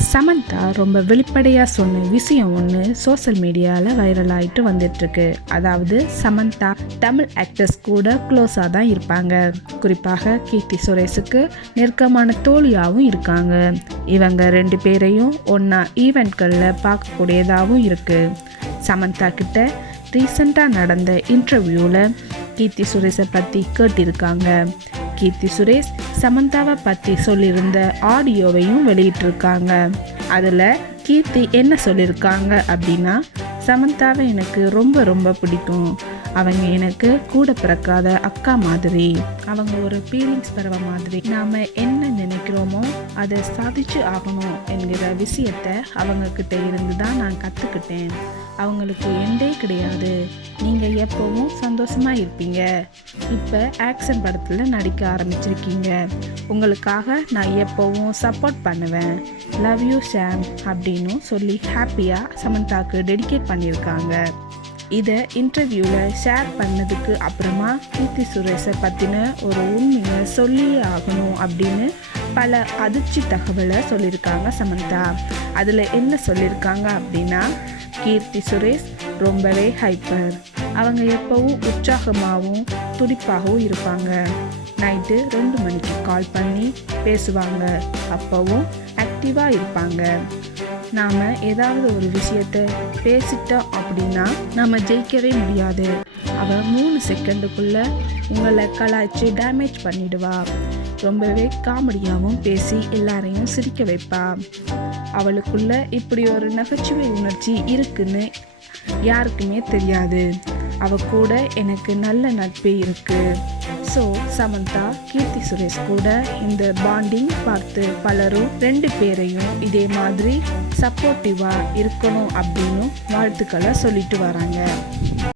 சமந்தா ரொம்ப வெளிப்படையாக சொன்ன விஷயம் ஒன்று சோஷியல் மீடியாவில் வைரல் ஆகிட்டு வந்துட்டுருக்கு. அதாவது சமந்தா தமிழ் ஆக்டர்ஸ் கூட க்ளோஸாக தான் இருப்பாங்க. குறிப்பாக கீர்த்தி சுரேஷுக்கு நெருக்கமான தோழியாகவும் இருக்காங்க. இவங்க 2 பேரையும் ஒன்றா ஈவெண்ட்களில் பார்க்கக்கூடியதாகவும் இருக்குது. சமந்தா கிட்ட ரீசெண்டாக நடந்த இன்டர்வியூவில் கீர்த்தி சுரேஷை பற்றி கேட்டிருக்காங்க. கீர்த்தி சுரேஷ் சமந்தாவை பற்றி சொல்லியிருந்த ஆடியோவையும் வெளியிட்டிருக்காங்க. அதில் கீர்த்தி என்ன சொல்லியிருக்காங்க அப்படின்னா, சமந்தாவை எனக்கு ரொம்ப ரொம்ப பிடிக்கும். அவங்க எனக்கு கூட பிறக்காத அக்கா மாதிரி. அவங்க ஒரு ஃபீலிங்ஸ் பறவை மாதிரி. நாம் என்ன நினைக்கிறோமோ அதை சாதிச்சு ஆகணும் என்கிற விஷயத்தை அவங்கக்கிட்ட இருந்து தான் நான் கற்றுக்கிட்டேன். அவங்களுக்கு எண்டே கிடையாது. நீங்கள் எப்போவும் சந்தோஷமாக இருப்பீங்க. இப்போ ஆக்ஷன் படத்தில் நடிக்க ஆரம்பிச்சிருக்கீங்க. உங்களுக்காக நான் எப்போவும் சப்போர்ட் பண்ணுவேன். லவ் யூ ஷாம் அப்படின்னு சொல்லி ஹாப்பியாக சமந்தாவுக்கு டெடிகேட் பண்ணியிருக்காங்க. இதை இன்டர்வியூவில் ஷேர் பண்ணதுக்கு அப்புறமா கீர்த்தி சுரேஷை பற்றின ஒரு உண்மையை சொல்லியே ஆகணும் அப்படின்னு பல அதிர்ச்சி தகவலை சொல்லியிருக்காங்க சமந்தா. அதில் என்ன சொல்லியிருக்காங்க அப்படின்னா, கீர்த்தி சுரேஷ் ரொம்பவே ஹைப்பர். அவங்க எப்போவும் உற்சாகமாகவும் துடிப்பாகவும் இருப்பாங்க. நைட்டு 2 மணிக்கு கால் பண்ணி பேசுவாங்க. அப்போவும் ஆக்டிவாக இருப்பாங்க. நாம் ஏதாவது ஒரு விஷயத்தை பேசிட்டோம் அப்படின்னா நம்ம ஜெயிக்கவே முடியாது. அவள் 3 செகண்டுக்குள்ளே உங்களை கலாய்ச்சி டேமேஜ் பண்ணிடுவா. ரொம்பவே காமெடியாகவும் பேசி எல்லாரையும் சிரிக்க வைப்பா. அவளுக்குள்ள இப்படி ஒரு நகைச்சுவை உணர்ச்சி இருக்குன்னு யாருக்குமே தெரியாது. அவ கூட எனக்கு நல்ல நட்பு இருக்கு. ஸோ சமந்தா கீர்த்தி சுரேஷ் கூட இந்த பாண்டிங் பார்த்து பலரும் 2 பேரையும் இதே மாதிரி சப்போர்ட்டிவாக இருக்கணும் அப்படின்னு வாழ்த்துக்களை சொல்லிட்டு வராங்க.